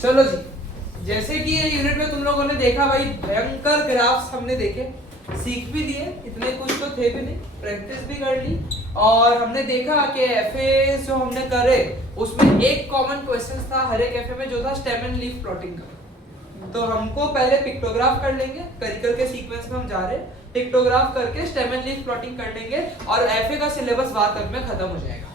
चलो जी, जैसे कि ये यूनिट में तुम लोगों ने देखा भाई, भयंकर ग्राफ्स हमने देखे, सीख भी लिए, इतने कुछ तो थे भी नहीं, प्रैक्टिस भी कर ली। और हमने देखा कि एफए जो हमने करे उसमें एक कॉमन क्वेश्चन था हर एक एफए में, जो था स्टेम एंड लीफ प्लॉटिंग का। तो हमको पहले पिक्टोग्राफ कर लेंगे, करिकुलर के सीक्वेंस में हम जा रहे हैं, पिक्टोग्राफ करके स्टेम एंड लीफ प्लॉटिंग कर लेंगे और एफए का सिलेबस बाद तक में खत्म हो जाएगा।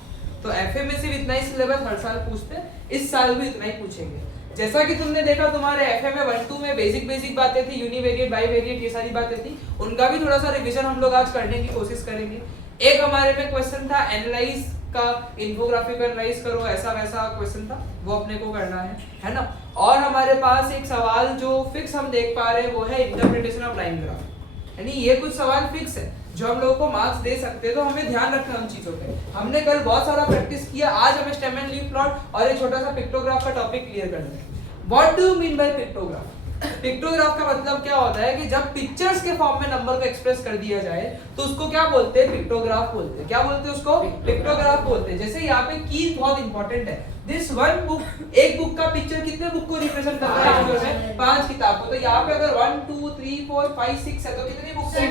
तो एफए में सिर्फ इतना ही सिलेबस हर साल पूछते हैं, इस साल भी इतना ही पूछेंगे। जैसा कि तुमने देखा तुम्हारे एफए में 1-2 में बेसिक बातें थी, यूनिवेरिएट बाईवेरिएट ये सारी बातें थी, उनका भी थोड़ा सा रिवीजन हम लोग आज करने की कोशिश करेंगे। एक हमारे में क्वेश्चन था एनालाइज का, इन्फोग्राफी को एनालाइज करो, ऐसा वैसा क्वेश्चन था, वो अपने को करना है ना। और हमारे पास एक सवाल जो फिक्स हम देख पा रहे हैं वो है इंटरप्रिटेशन ऑफ लाइन ग्राफ, यानी ये कुछ सवाल फिक्स है जो हम लोगों को मार्क्स दे सकते हैं, तो हमें ध्यान रखना उन चीजों पे। हमने कल बहुत सारा प्रैक्टिस किया, आज हमें स्टेम एंड लीफ प्लॉट और एक छोटा सा पिक्टोग्राफ का टॉपिक क्लियर करना है। What do you mean by pictograph? Pictograph का मतलब क्या होता है कि जब पिक्चर्स के फॉर्म में नंबर को एक्सप्रेस कर दिया जाए तो उसको क्या बोलते हैं? पिक्टोग्राफ बोलते हैं। क्या बोलते हैं उसको? पिक्टोग्राफ बोलते हैं। जैसे यहाँ पे की बहुत इंपॉर्टेंट है, दिस वन बुक, एक बुक का पिक्चर कितने बुक को रिप्रेजेंट करता है? 5 किताब को। तो यहाँ पे अगर 1 2 3 4 5 6 है तो कितनी बुक है?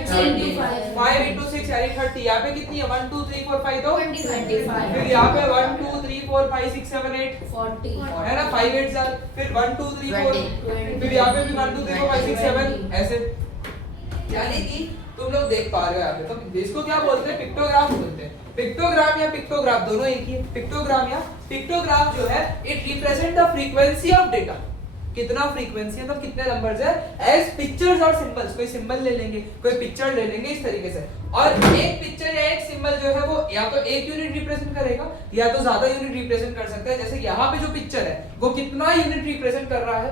5 into 6 यानी 30। यहाँ पे कितनी है? 1 2 3 4 5 तो 25। फिर यहाँ पे 1 2 3 4 5 6 7 8 40 है ना, 5 8 जार, फिर 1 2 3 4, फिर यहाँ पे भी 1 2 3 4 5 6 7 ऐसे, यानी कि तुम लोग देख पा रहे हो यहाँ पे। तो इसको क्या बोलते हैं? पिक्टोग्राफ बोलते हैं। पिक्टोग्राम या पिक्टोग्राफ दोनों एक ही है। पिक्टोग्राम या पिक्टोग्राफ जो है it represent the frequency of data, कितना फ्रीक्वेंसी है, मतलब कितने नंबर्स है, एज पिक्चर्स और सिंबल्स। कोई सिंबल ले लेंगे, कोई पिक्चर ले लेंगे, इस तरीके से। और एक पिक्चर या एक सिंबल जो है वो या तो एक यूनिट रिप्रेजेंट करेगा या तो ज्यादा यूनिट रिप्रेजेंट कर सकता है। जैसे यहाँ पे जो पिक्चर है वो कितना यूनिट रिप्रेजेंट कर रहा है?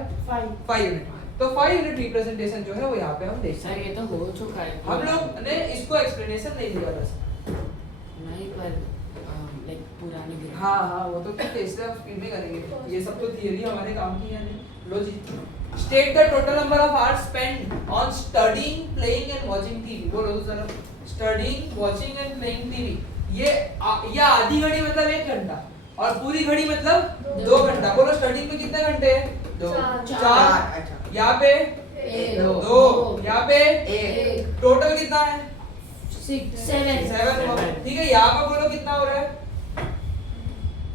5 यूनिट। तो 5 यूनिट रिप्रेजेंटेशन जो है वो यहाँ पे हम देख सकते हैं। ये तो हो चुका है, हम लोग ने इसको एक्सप्लेनेशन नहीं दिया था नहीं, पर लाइक पुरानी। हाँ वो तो ठीक है, इसलिए आप स्पीड में करेंगे, ये सब तो थियरी हमारे काम की है नहीं। लो जी, state the total number of hours spent on studying, playing and watching TV. बोलो तो जरा, studying, watching and playing TV. ये आधी घड़ी मतलब 1 घंटा और पूरी घड़ी मतलब 2 घंटा। बोलो स्टडीइंग में कितने घंटे हैं? 2 4। यहाँ पे 2, यहाँ पे 1। टोटल कितना है? 7। ठीक है, यहाँ पे बोलो कितना हो रहा है?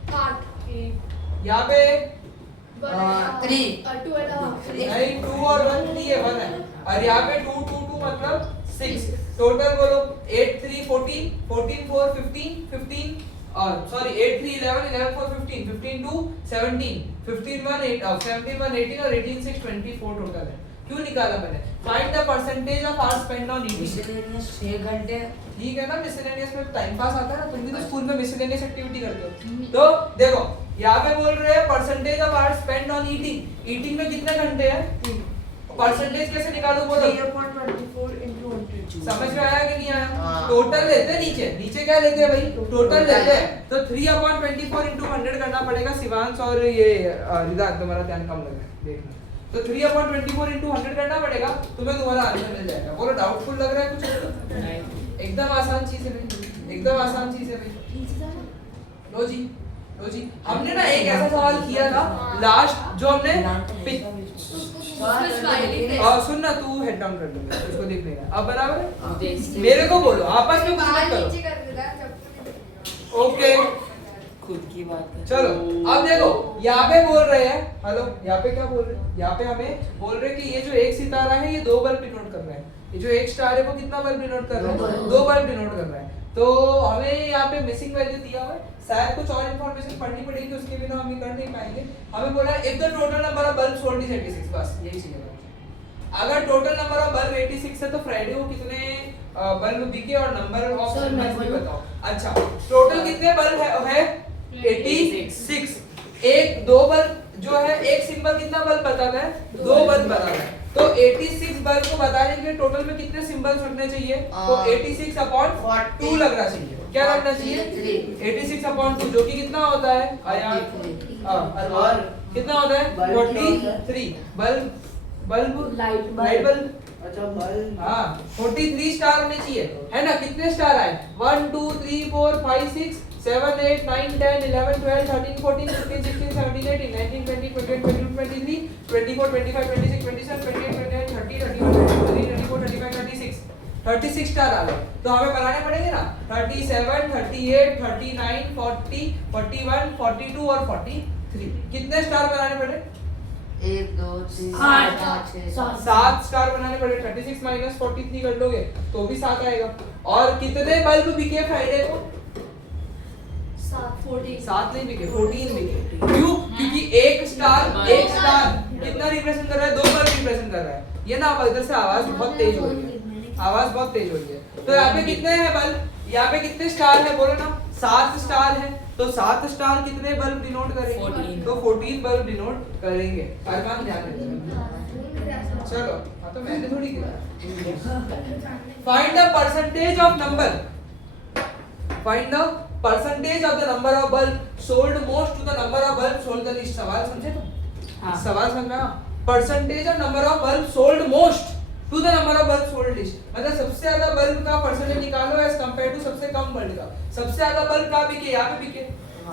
8। यहाँ पे 3 नहीं, 2 और 1 3 है, 1 है। और यहाँ पे 2 2 2 मतलब 6। टोटल बोलो 8 3 14, 14 4 15, 15 और सॉरी 8 3 11, 11 4 15, 15 2 17, 15 1 8, 17 1 18 और 18 6 24 टोटल है। क्यों निकाला मैंने? Find the percentage of hours spent on eating. Miscellaneous 6 घंटे। ठीक है ना, मिसलेनियस में टाइम पास आता है ना, तुम भी तो स्कूल में मिसलेनियस एक्टिविटी करते हो। तो देखो यहाँ पे बोल रहे हैं percentage of hours spent on eating. Eating में कितने घंटे हैं? परसेंटेज कैसे निकालूं बोलो? 3.24 into 100। समझ में आया कि नहीं आया? टोटल लेते हैं, नीचे क्या लेते हैं भाई? टोटल लेते हैं। तो 3/24 into 100 करना पड़ेगा। शिवांश और ये रिदान, तुम्हारा ध्यान कम लग रहा है, देखना। तो 3/24 into 100 करना पड़ेगा, तुम्हारा आंसर मिल जाएगा। बोलो डाउटफुल लग रहा है कुछ? नहीं, एकदम आसान चीज है भाई, एकदम आसान चीज है भाई। लो जी, हमने ना एक ऐसा सवाल किया था लास्ट, जो हमने सुन ना, तू हेड डाउन कर ले, इसको देख लेगा। अब बराबर है? मेरे को बोलो, आपस में कुछ मत करो। ओके, खुद की बात है। चलो अब देखो, यहाँ पे बोल रहे हैं, हेलो, यहाँ पे क्या बोल रहे हैं? यहाँ पे हमें बोल रहे हैं कि ये जो एक सितारा है ये 2 बल्ब डिनोट कर रहा है, ये जो एक स्टार है वो कितना बल्ब डिनोट कर रहा है? 2 बल्ब डिनोट कर रहा है। तो हमें यहाँ पे मिसिंग वैल्यू दिया हुआ है, शायद कुछ और इन्फॉर्मेशन पढ़नी पड़ेगी, उसके बिना हम ये कर नहीं पाएंगे। हमें बोला if the total number of bulb sold is 86, बस यही चाहिए। अगर टोटल नंबर ऑफ बल्ब 86 है तो फ्राइडे को कितने बल्ब बिके और नंबर ऑफ सेगमेंट्स भी बताओ। अच्छा, टोटल कितने बल्ब है? 86। एक 2 बल्ब जो है, एक सिंबल कितना बल्ब बताता है? 2 बल्ब बताता है। तो 86 बल्ब को बताने के लिए टोटल में कितने सिंबल्स रखने चाहिए? तो 86/2 लगना चाहिए। क्या लगना चाहिए? 86/2, जो कि कितना होता है? और कितना होता है? 43 बल्ब लाइट बल्ब। अच्छा बल्ब, हाँ 43 स्टार होने चाहिए, है ना? कितने स्टार आए? 1 2 3 4 5 6 7 8 9 10 11 12 13 14 15 16 17 18 19 20 21 22 23 24, 25, 26, 27, 28, 29, 30, 31, 32, 34, 35, 36 36 स्टार आ गए। तो हमें बनाने पड़ेंगे ना 37, 38, 39, 40, 41, 42 और 43। कितने स्टार बनाने पड़े? 1 2 3 आठ, 4 5 6 7 स्टार बनाने पड़े। 36 माइनस 43 कर लोगे तो भी 7 आएगा। और कितने बल्ब बिके फ्राइडे को? 7 नहीं बिके, 14 बिके। क्यों? क्योंकि एक स्टार कितना रिप्रेजेंट कर रहा है? 2 बल्ब रिप्रेजेंट कर रहा है। ये ना अब इधर से आवाज बहुत तेज हो रही है, आवाज बहुत तेज हो रही है। तो यहाँ पे कितने हैं बल्ब? यहाँ पे कितने स्टार है बोलो ना? 7 स्टार है। तो 7 स्टार कितने बल्ब डिनोट करेंगे? 14। तो 14 बल्ब डिनोट करेंगे। अरमान ध्यान रखना। चलो हाँ तो मैंने थोड़ी किया। Find the percentage of number, find the percentage of the number of bulb sold most to the number of bulb sold the least. सवाल समझे तुम? हाँ। सवाल समझना। Percentage of number of bulb sold most to the number of bulb sold least. मतलब सबसे ज्यादा bulb का परसेंटेज निकालो एज कंपेयर टू सबसे कम बल्ब का। सबसे ज्यादा बल्ब कहाँ बिके? यहाँ पे बिके।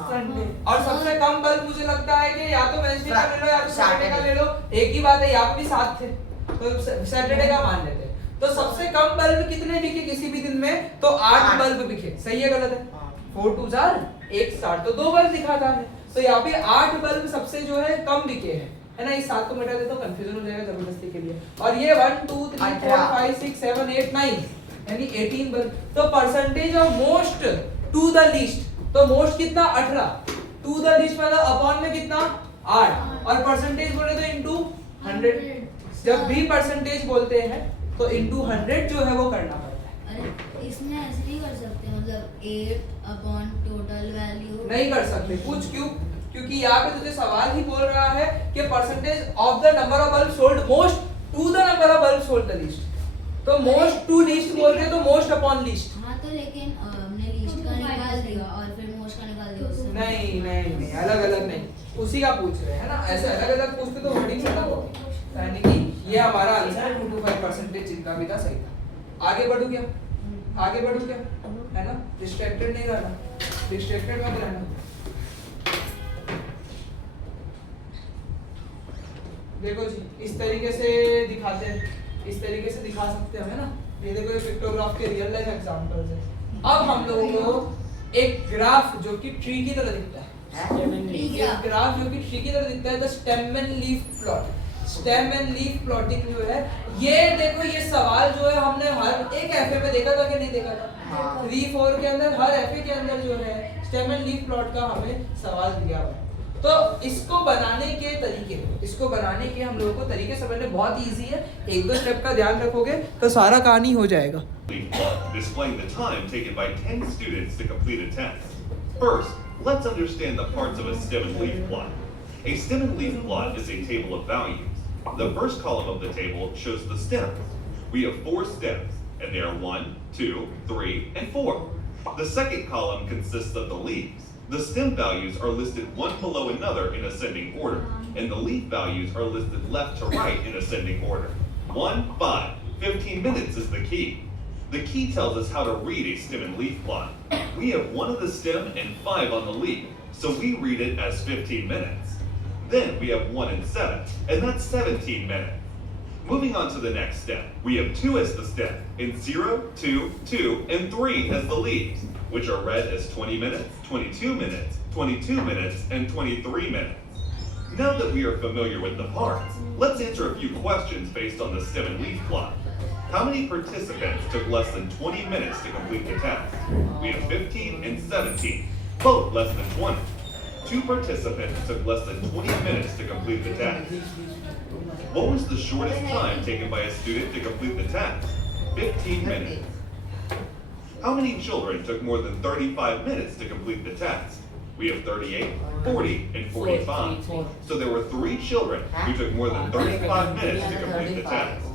संडे। और सबसे कम बल्ब मुझे लगता है कि या तो वेडनेसडे का ले लो या तो सैटरडे का ले लो। एक ही बात है, यहाँ पे भी 7 थे तो सैटरडे का मान लेते हैं। तो सबसे कम बल्ब कितने बिके किसी भी दिन में? तो 8 बल्ब बिके। सही है गलत है? 4 2 जार 1 स्टार तो 2 बल्ब दिखाता है। तो यहाँ पे 8 बल्ब सबसे जो है कम बिके हैं, है ना? इस 7 को मिटा दे तो कंफ्यूजन हो जाएगा जबरदस्ती के लिए। और ये 1 2 3 4 5 6 7 8 9 यानी 18 बल्ब। तो percentage of most to the least, तो मोस्ट कितना? 18, टू द लीस्ट मतलब अपॉन में कितना? 8, और परसेंटेज बोले तो इनटू 100। जब भी परसेंटेज बोलते हैं तो इनटू 100 जो है वो करना पड़ता है। अरे इसमें ऐसे नहीं कर सकते, मतलब 8 अपॉन टोटल वैल्यू नहीं कर सकते कुछ। क्यों? क्योंकि यहाँ पे तुझे सवाल ही बोल रहा है कि percentage of the number of bulb sold most to the number of bulb sold the least. तो मोस्ट टू लीस्ट बोल रहे हैं तो मोस्ट अपॉन लीस्ट। हाँ तो लेकिन हमने लिस्ट का निकाल दिया और फिर मोस्ट का निकाल दिया उससे। नहीं अलग अलग नहीं, उसी का पूछ रहे हैं ना। ऐसे अलग अलग पूछते तो वर्डिंग अलग होगी। यानी कि ये हमारा आंसर है 225% जितना भी था सही था। आगे बढ़ू क्या? आगे बढ़ू क्या? है ना? डिस्ट्रैक्टेड नहीं रहना, डिस्ट्रैक्टेड मत रहना। देखो जी इस तरीके से दिखाते हैं, इस तरीके से दिखा सकते हैं, है ना? ये देखो ये पिक्टोग्राफ के रियल लाइफ एग्जांपल्स है। अब हम लोगों को एक ग्राफ जो कि ट्री की तरह दिखता है, एक ग्राफ जो कि ट्री की तरह दिखता है, the stem and leaf plot. Stem and leaf plotting जो है, ये देखो ये सवाल जो है हमने हर एक एफए में देखा था कि नहीं देखा था? 3 4 के अंदर हर एफए के अंदर जो है स्टेम एंड लीफ प्लॉट का हमें सवाल दिया हुआ है। तो इसको बनाने के तरीके, इसको बनाने के हम लोगों को तरीके समझने बहुत इजी है। 1-2 स्टेप का ध्यान रखोगे तो सारा कहानी हो जाएगा। Displaying the time taken by 10 students to complete a test. First, let's understand the parts of a stem and leaf plot. A stem and leaf plot is a table of values. The first column of the table shows the stems. We have 4 stems, and they are 1, 2, 3, and 4. The second column consists of the leaves. The stem values are listed one below another in ascending order, and the leaf values are listed left to right in ascending order. 1, 5, 15 minutes is the key. The key tells us how to read a stem and leaf plot. We have 1 on the stem and 5 on the leaf, so we read it as 15 minutes. Then we have 1 and 7, and that's 17 minutes. Moving on to the next step, we have 2 as the stem, and 0, 2, 2, and 3 as the leaves, which are read as 20 minutes, 22 minutes, 22 minutes, and 23 minutes. Now that we are familiar with the parts, let's answer a few questions based on the stem and leaf plot. How many participants took less than 20 minutes to complete the test? We have 15 and 17, both less than 20. 2 participants took less than 20 minutes to complete the test. What was the shortest time taken by a student to complete the test? 15 minutes. How many children took more than 35 minutes to complete the test? We have 38, 40, and 45. So there were 3 children who took more than 35 minutes to complete the test.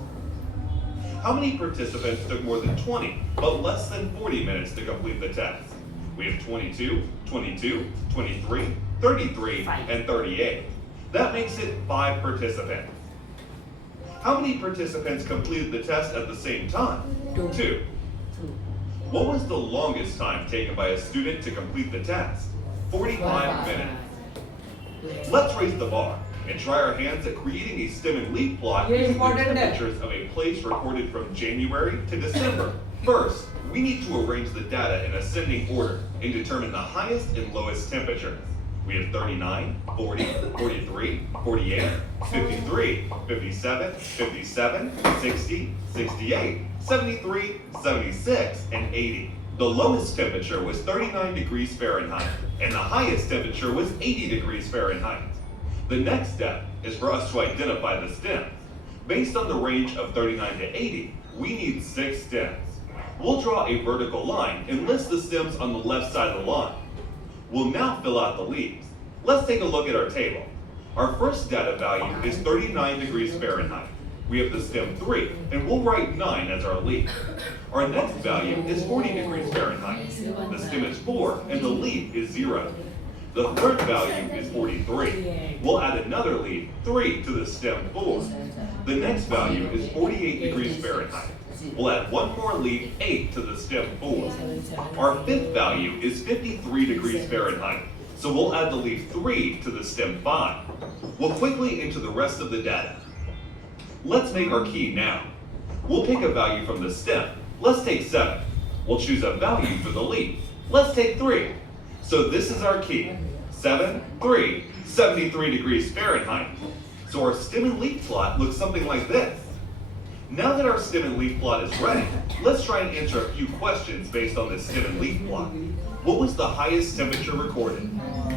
How many participants took more than 20, but less than 40 minutes to complete the test? We have 22, 22, 23, 33, and 38. That makes it 5 participants. How many participants completed the test at the same time? 2. What was the longest time taken by a student to complete the test? 45 minutes. Let's raise the bar. and try our hands at creating a stem and leaf plot Yeah, using the important है. temperatures of a place recorded from January to December. First, we need to arrange the data in ascending order and determine the highest and lowest temperatures. We have 39, 40, 43, 48, 53, 57, 57, 60, 68, 73, 76, and 80. The lowest temperature was 39 degrees Fahrenheit, and the highest temperature was 80 degrees Fahrenheit. The next step is for us to identify the stems. Based on the range of 39 to 80, we need 6 stems. We'll draw a vertical line and list the stems on the left side of the line. We'll now fill out the leaves. Let's take a look at our table. Our first data value is 39 degrees Fahrenheit. We have the stem 3, and we'll write 9 as our leaf. Our next value is 40 degrees Fahrenheit. The stem is 4, and the leaf is 0. The third value is 43. We'll add another leaf, 3, to the stem 4. The next value is 48 degrees Fahrenheit. We'll add one more leaf, 8, to the stem 4. Our fifth value is 53 degrees Fahrenheit. So we'll add the leaf 3 to the stem 5. We'll quickly enter the rest of the data. Let's make our key now. We'll pick a value from the stem. Let's take 7. We'll choose a value for the leaf. Let's take 3. So this is our key. 7, 3, 73 degrees Fahrenheit. So our stem and leaf plot looks something like this. Now that our stem and leaf plot is ready, let's try and answer a few questions based on this stem and leaf plot. What was the highest temperature recorded?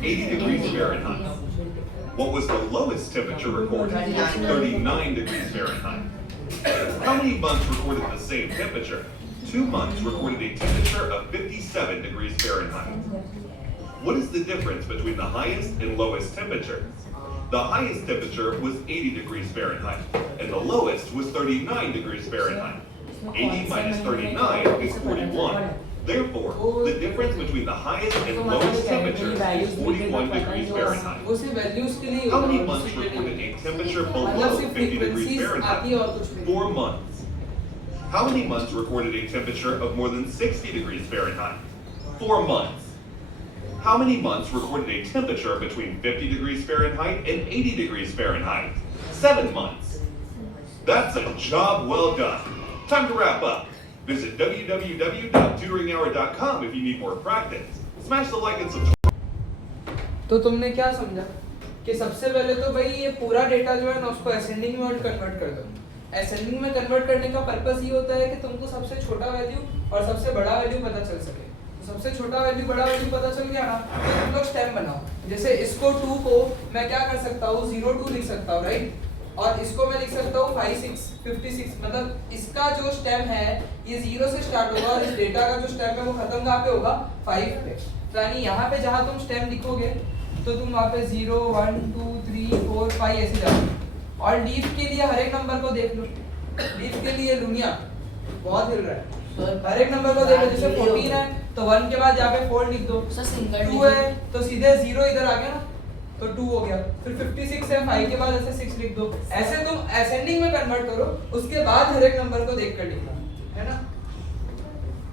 80 degrees Fahrenheit. What was the lowest temperature recorded? 39 degrees Fahrenheit. How many months recorded the same temperature? 2 months recorded a temperature of 57 degrees Fahrenheit. What is the difference between the highest and lowest temperatures? The highest temperature was 80 degrees Fahrenheit, and the lowest was 39 degrees Fahrenheit. 80 minus 39 is 41. Therefore, the difference between the highest and lowest temperatures is 41 degrees Fahrenheit. वो सिर्फ values के लिए How होगा, many कुछ months भी नहीं recorded a होगा। temperature मतलब below सिर्फ 50 degrees frequencies आती है और कुछ Fahrenheit? भी नहीं। 4 months. How many months recorded a temperature of more than 60 degrees Fahrenheit? 4 months. How many months recorded a temperature between 50 degrees Fahrenheit and 80 degrees Fahrenheit? 7 months. That's a job well done. Time to wrap up. Visit www.tutoringhour.com if you need more practice. Smash the like and subscribe. तो तुमने क्या समझा कि सबसे पहले तो भाई ये पूरा डेटा जो है ना उसको असेंडिंग में कन्वर्ट कर दो। असेंडिंग में कन्वर्ट करने का पर्पस ये होता है कि तुमको सबसे छोटा वैल्यू और सबसे बड़ा वैल्यू पता चल सके। तो सबसे छोटा वैल्यू बड़ा वैल्यू पता चल गया ना, तो तुम लोग स्टेम बनाओ। जैसे इसको 2 को मैं क्या कर सकता हूँ, 02 लिख सकता हूँ, राइट। और इसको मैं लिख सकता हूँ 56, मतलब इसका जो स्टेम है ये 0 से स्टार्ट होगा और इस डेटा का जो स्टेम है वो खत्म कहाँ पे होगा, 5 पे। तो यानी यहाँ पे जहाँ तुम स्टेम लिखोगे तो तुम वहाँ पे 0, 1, 2, 3, 4, 5 ऐसे जाओगे। और लीफ के लिए हर एक नंबर को देख लो। लीफ के लिए लुनिया बहुत हिल रहा है, हर एक नंबर को देखो। जैसे 14 है तो 1 के बाद यहाँ पे 4 लिख दो। 2 है तो सीधे 0 इधर आ गया ना, तो 2 हो गया। फिर 56 है, 5 के बाद ऐसे 6 लिख दो। ऐसे तुम असेंडिंग में कन्वर्ट करो, उसके बाद हर एक नंबर को देखकर लिखना है ना।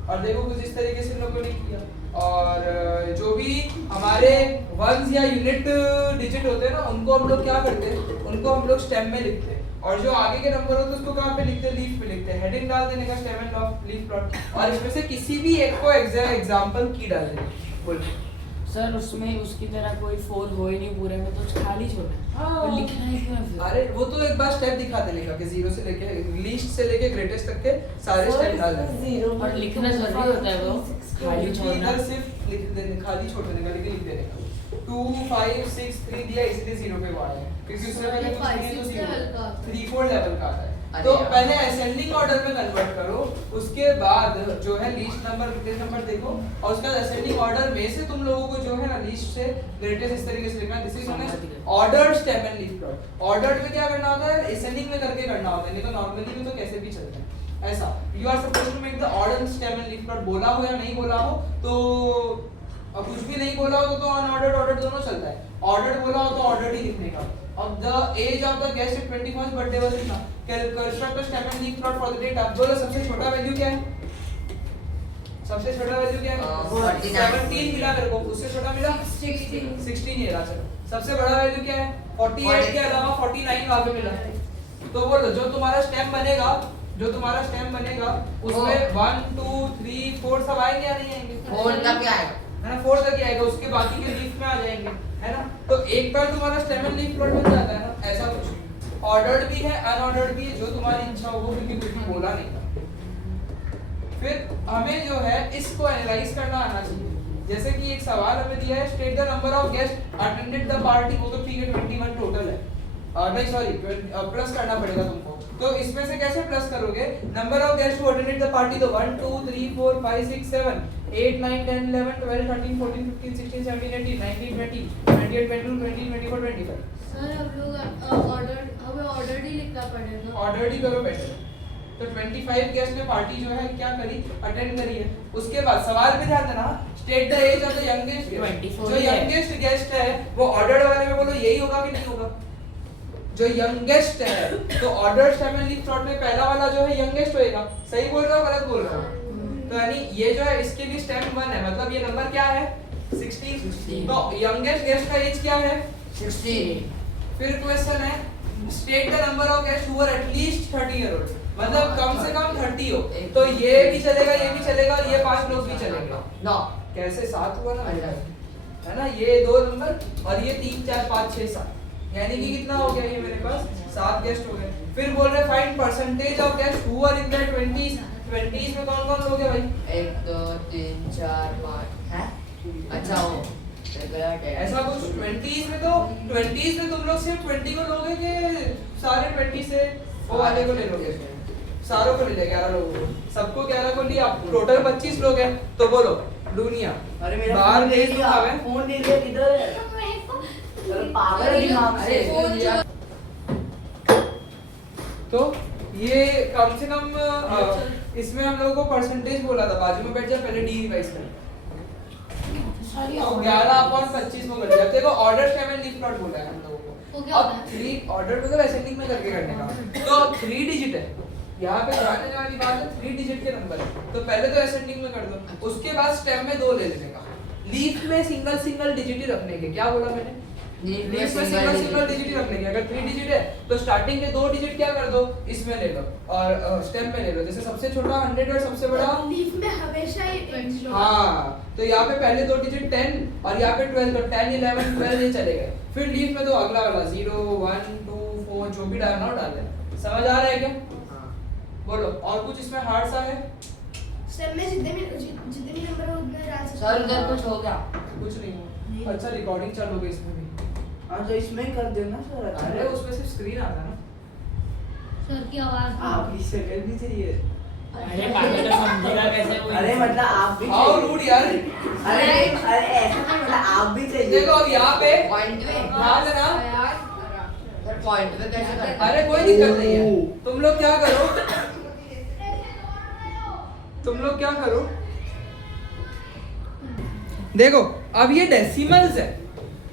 और देखो कुछ इस तरीके से हम लोग को लिख दिया। और जो भी हमारे वंस या यूनिट डिजिट होते हैं ना, उनको हम लोग क्या करते हैं, उनको हम लोग स्टेम में लिखते हैं। और जो आगे के नंबर होते हैं उसको कहाँ पे लिखते हैं, लीफ पे लिखते हैं। हेडिंग डाल देने का स्टेम एंड लीफ प्लॉट, और इसमें से किसी भी एक को एग्जांपल की डाल देनी। बोल सर उसमें उसकी तरह कोई 4 हो ही नहीं पूरे में, तो खाली छोड़ना है। हाँ। और लिखना है क्यों फिर? अरे वो तो एक बार स्टेप दिखा देने का कि 0 से लेके लीस्ट से लेके ग्रेटेस्ट तक के सारे स्टेप डाल देने। और लिखना जरूरी होता है वो, खाली छोड़ना। इधर सिर्फ लिख देने, खाली छोड़ देने का, लिख देने का। 2, 5, 6, 3 दिया, इसलिए 0 पे वो आया है, क्योंकि उससे पहले कुछ नहीं तो 0 3-4 लेवल का आता है। तो पहले असेंडिंग ऑर्डर में कन्वर्ट करो, उसके बाद जो है लीस्ट नंबर ग्रेटेस्ट नंबर देखो, और उसके बाद असेंडिंग ऑर्डर में से तुम लोगों को जो है ना लीस्ट से ग्रेटेस्ट इस तरीके से लिखना है। This is known as ordered stem and leaf plot. Ordered में क्या करना होता है, असेंडिंग में करके करना होता है, नहीं तो नॉर्मली में तो कैसे भी चलता है ऐसा। You are supposed to make the ordered stem and leaf plot. बोला हो या नहीं बोला हो तो, और कुछ भी नहीं बोला हो तो अनऑर्डर्ड ऑर्डर्ड दोनों चलता है। ऑर्डर्ड बोला हो तो ऑर्डर्ड ही लिखने का। अब the age of the guest 21st birthday was लिखना। Construct the stem and leaf plot for the date. अब बोलो सबसे छोटा वैल्यू क्या है, सबसे छोटा वैल्यू क्या है, 17 मिला मेरे को, उससे छोटा मिला 16 ये रहा। चलो सबसे बड़ा वैल्यू क्या है, 48 के अलावा 49 वहां पे मिला। तो बोलो जो तुम्हारा स्टेम बनेगा उसमें 1 2 3 4 सब आएंगे या नहीं आएंगे? 4 तक क्या है? है ना, 4 तक ही आएगा, उसके बाकी के लीफ में आ जाएंगे, है ना। तो एक बार तुम्हारा स्टेम एंड लीफ प्लॉट बन जाता है ना, ऐसा कुछ ऑर्डर्ड भी है अनऑर्डर्ड भी है, जो तुम्हारी इच्छा हो, क्योंकि कुछ भी बोला नहीं था। फिर हमें जो है इसको एनालाइज करना आना चाहिए। जैसे कि एक सवाल हमें दिया है, state the number of guest attended the party, वो तो ठीक है 21 टोटल है, नहीं सॉरी प्लस करना पड़ेगा तुमको। तो इसमें से कैसे प्लस करोगे? Number of guest who attended the party, तो 1 2 3 4 5 6 7 8 9 10 11 12 13 14 15 16 17 18 19 20 21 22 23 24 25। सर हम लोग हमें ऑर्डर ही लिखना पड़ेगा। ऑर्डर ही करो बेटर। तो 25 गेस्ट ने पार्टी जो है क्या करी, अटेंड करी है। उसके बाद सवाल भी ध्यान देना, state the age of the youngest, 24 जो यंगेस्ट गेस्ट है वो ऑर्डर्ड वाले में बोलो यही होगा कि नहीं होगा? जो यंगेस्ट है तो ordered stem and leaf plot में पहला वाला जो है यंगेस्ट होएगा। सही बोल रहा हूं गलत बोल रहा हूं? तो यानी ये जो है इसके लिए स्टेप 1 है, मतलब ये नंबर क्या है 16। तो यंगेस्ट गेस्ट का एज क्या है 16। फिर क्वेश्चन है state the number of guest who are at least 30 year old, मतलब कम से कम 30 हो। तो ये भी चलेगा, ये भी चलेगा और ये 5 लोग भी चलेंगे। 9 कैसे 7 हुआ ना, है ना, ये 2 नंबर और ये 3 4 5 6 7, यानी कि कितना हो गया ये मेरे पास 7 गेस्ट हो गए। फिर बोल रहे find percentage of guest who are in the 20s। 20s में कौन-कौन लोग हैं भाई? 1 2 3 4 5 है। अच्छा वो रेगुलर है ऐसा कुछ 20s में, तो 20s में तुम लोग सिर्फ 20 को लोगे कि सारे 20 से वो वाले को ले लोगे? सारों को ले ले, 11 लोगों को, सबको 11 को लिया, टोटल 25 लोग हैं। तो बोलो दुनिया अरे मेरा बाहर फोन ले देश लिया, में फोन ले लिया, किधर है? अरे पागल है दिमाग से। अरे लिया। तो ये कम से कम इसमें हम लोगों को परसेंटेज बोला था, बाजू में बैठ जाए पहले डी रिवाइज कर। तो 11/25 को कर दिया। देखो order stem and leaf plot बोला है हम लोगों वो को। क्या अब होता है? 3 ऑर्डर मतलब असेंडिंग में करके करने का। तो 3 डिजिट है, यहाँ पे जानने वाली बात है 3 डिजिट के नंबर है। तो पहले तो असेंडिंग में कर दो, उसके बाद स्टेम में 2 ले लेने का, लीफ में सिंगल डिजिट ही रखने के। क्या बोला मैंने? लीफ में सिंगल डिजिट ही रखने के। अगर 3 डिजिट है तो स्टार्टिंग के 2 डिजिट क्या कर दो, इसमें ले लो और स्टेम में ले लो। जैसे सबसे छोटा 100 और सबसे बड़ा लीफ में हमेशा ही हाँ, तो यहाँ पे पहले 2 डिजिट 10 और यहाँ पे 12, तो 10 11 12 ये चले गए। फिर लीफ में तो अगला वाला 0 1 2 4 जो भी डालना हो डाल देना। समझ आ रहा है क्या? बोलो और कुछ इसमें हार्ड सा है? स्टेम में जितने भी नंबर हो उतने डाल सकते सर उधर कुछ हो गया? कुछ नहीं हुआ। अच्छा रिकॉर्डिंग चालू हो गई इसमें भी। हाँ तो इसमें ही कर देना सर। अरे उसमें सिर्फ स्क्रीन आता है ना। सर की आवाज आप भी सेकंड भी चाहिए। अरे पागल तो समझेगा कैसे वो? अरे मतलब आप भी हाउ रूड यार। अरे अरे ऐसा नहीं, मतलब आप भी चाहिए। देखो अब यहाँ पे पॉइंट पे ध्यान देना। सर पॉइंट पे कैसे करना? अरे कोई दिक्कत नहीं है। तुम लोग क्या करो, देखो अब ये डेसिमल्स है,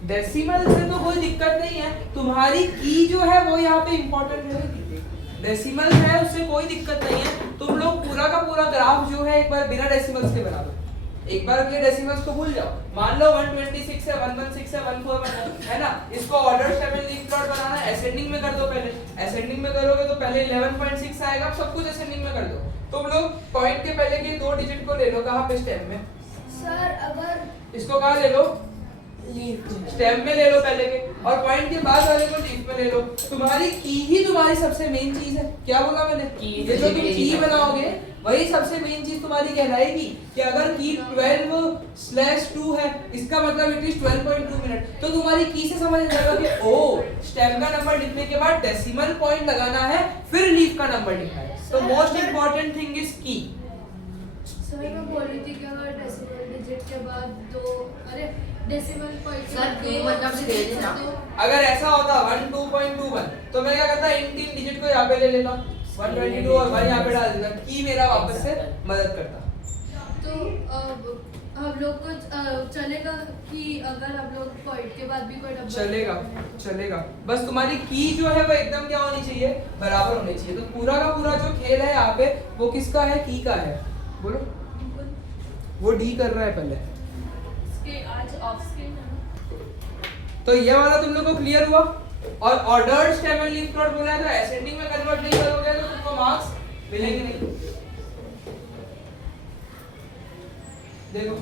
डेसिमल से तो कोई दिक्कत नहीं है। तुम्हारी की जो है वो यहाँ पे इंपॉर्टेंट है। डेसिमल है उससे कोई दिक्कत नहीं है। तुम लोग पूरा का पूरा ग्राफ जो है एक बार बिना डेसिमल्स के बना दो। एक बार के डेसिमल्स को भूल जाओ। मान लो 126 है, 116 है, 141 है ना। इसको order stem and leaf plot बनाना है, असेंडिंग में कर दो। पहले असेंडिंग में करोगे तो पहले 11.6 आएगा, अब सब कुछ असेंडिंग में कर दो। तुम लोग पॉइंट के पहले के 2 डिजिट को ले लो, कहां पे? स्टेम में। सर अगर इसको कहां ले लो? स्टेम में ले लो पहले के, और पॉइंट के बाद वाले को लीफ में ले लो। तुम्हारी की ही तुम्हारी सबसे मेन चीज है। क्या बोला मैंने? ये जो तुम की बनाओगे वही सबसे मेन चीज तुम्हारी कहलाएगी। कि अगर की 12/2 है, इसका मतलब इट इज 12.2 मिनट। तो तुम्हारी की से समझ जाएगा कि ओ स्टेम का नंबर लिखने के बाद डेसिमल पॉइंट लगाना है, फिर लीफ का नंबर लिखना है। तो मोस्ट इंपॉर्टेंट थिंग इज की। सर मैं बोल रही थी कि अगर डेसिमल डिजिट के बाद 2 अरे डेसिमल पॉइंट सर की मतलब से दे देना। अगर ऐसा होता 12.21 तो मैं क्या करता, इन 3 डिजिट को यहाँ पे ले लेता, 122 और भाई यहाँ पे डाल देता, की मेरा वापस से मदद करता। तो हम लोग को चलेगा कि अगर हम लोग पॉइंट के बाद भी कोई नंबर चलेगा। बस तुम्हारी की जो है वो एकदम क्या होनी चाहिए, बराबर होनी चाहिए। तो पूरा का पूरा जो खेल है यहाँ पे वो किसका है? की का है। बोलो। वो डी कर रहा है पहले। इसके आज ऑफ स्क्रीन है ना? तो ये वाला तुम लोग को क्लियर हुआ? और ordered stem and leaf plot बोला है तो असेंडिंग में कन्वर्ट नहीं करोगे तो तुमको मार्क्स मिलेंगे नहीं। देखो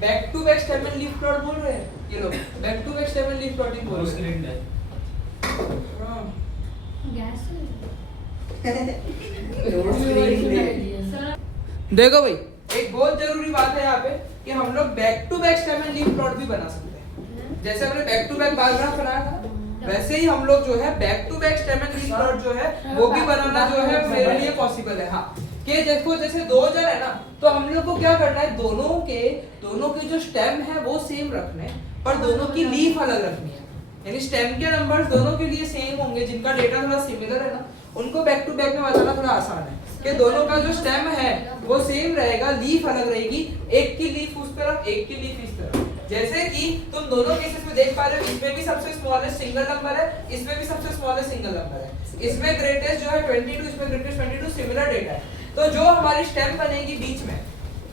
back to back stem and leaf plot बोल रहे हैं ये लोग, back to back stem and leaf plotting बोल रहे हैं। हाँ। गैस देखो भाई एक बहुत जरूरी बात है यहाँ पे कि हम लोग back to back stem and leaf plot भी बना सकते हैं। जैसे हमने back to back bar graph बनाया था वैसे ही हम लोग जो है back to back stem and leaf plot जो है वो भी बनाना जो है मेरे लिए पॉसिबल है। हाँ कि देखो जैसे 2000 है ना तो हम लोग को क्या करना है दोनों के जो स्टेम है वो सेम रखने हैं पर दोनों की लीफ अलग रखनी है। यानी स्टेम के नंबर्स दोनों के लिए सेम होंगे, जिनका डेटा थोड़ा सिमिलर है ना उनको बैक टू बैक में बताना थोड़ा आसान है कि दोनों का जो स्टेम है वो सेम रहेगा, लीफ अलग रहेगी, एक की लीफ उस तरफ एक की लीफ इस तरफ। जैसे कि तुम दोनों केसेस में देख पा रहे हो इसमें भी सबसे स्मॉलेस्ट सिंगल नंबर है, इसमें भी सबसे स्मॉलेस्ट सिंगल नंबर है, इसमें ग्रेटेस्ट जो है 22, इसमें ग्रेटेस्ट 22, सिमिलर डेटा है। तो जो हमारी स्टेम बनेगी बीच में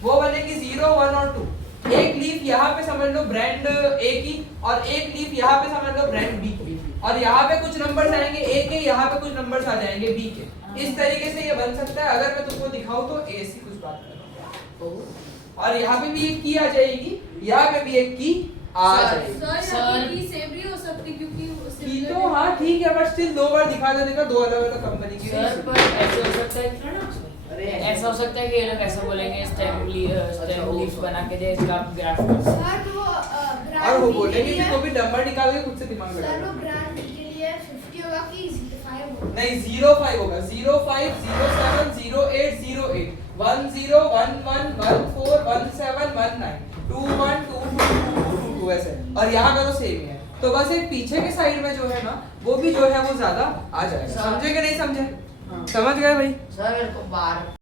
वो बनेगी 0, 1 और 2। एक लीफ यहाँ पे समझ लो ब्रांड ए की और एक लीफ यहाँ पे समझ लो ब्रांड बी की, और यहाँ पे कुछ नंबर्स आएंगे ए के, यहाँ पे कुछ नंबर्स आ जाएंगे बी के। इस तरीके से ये बन सकता है। अगर मैं तुमको दिखाऊं तो ऐसी कुछ बात करूंगा और यहाँ पे भी एक की आ जाएगी, यहाँ पे भी एक की आ जाएगी। सर यहाँ की सेम भी हो सकती क्योंकि की तो हाँ ठीक है बट स्टिल दो बार दिखा देने का, दो अलग अलग कंपनी की। सर पर ऐसे हो सकता है कि ऐसा हो सकता है कि ये लोग ऐसा बोलेंगे स्टेम लीफ बना के दे इसका ग्राफ सर वो और वो बोलेंगे कि तो भी नंबर निकाल के खुद से दिमाग में सर वो ग्रांड के लिए 50 होगा कि 5 होगा? नहीं 05 होगा, 05 07 08 08 10 11 14 17 19 21 22 22 ऐसे। और यहाँ का तो सेम ही है तो बस एक पीछे के साइड में जो है ना वो भी जो है वो ज्यादा आ जाएगा। समझे कि नहीं समझे? समझ गए भाई? सर मेरे को 12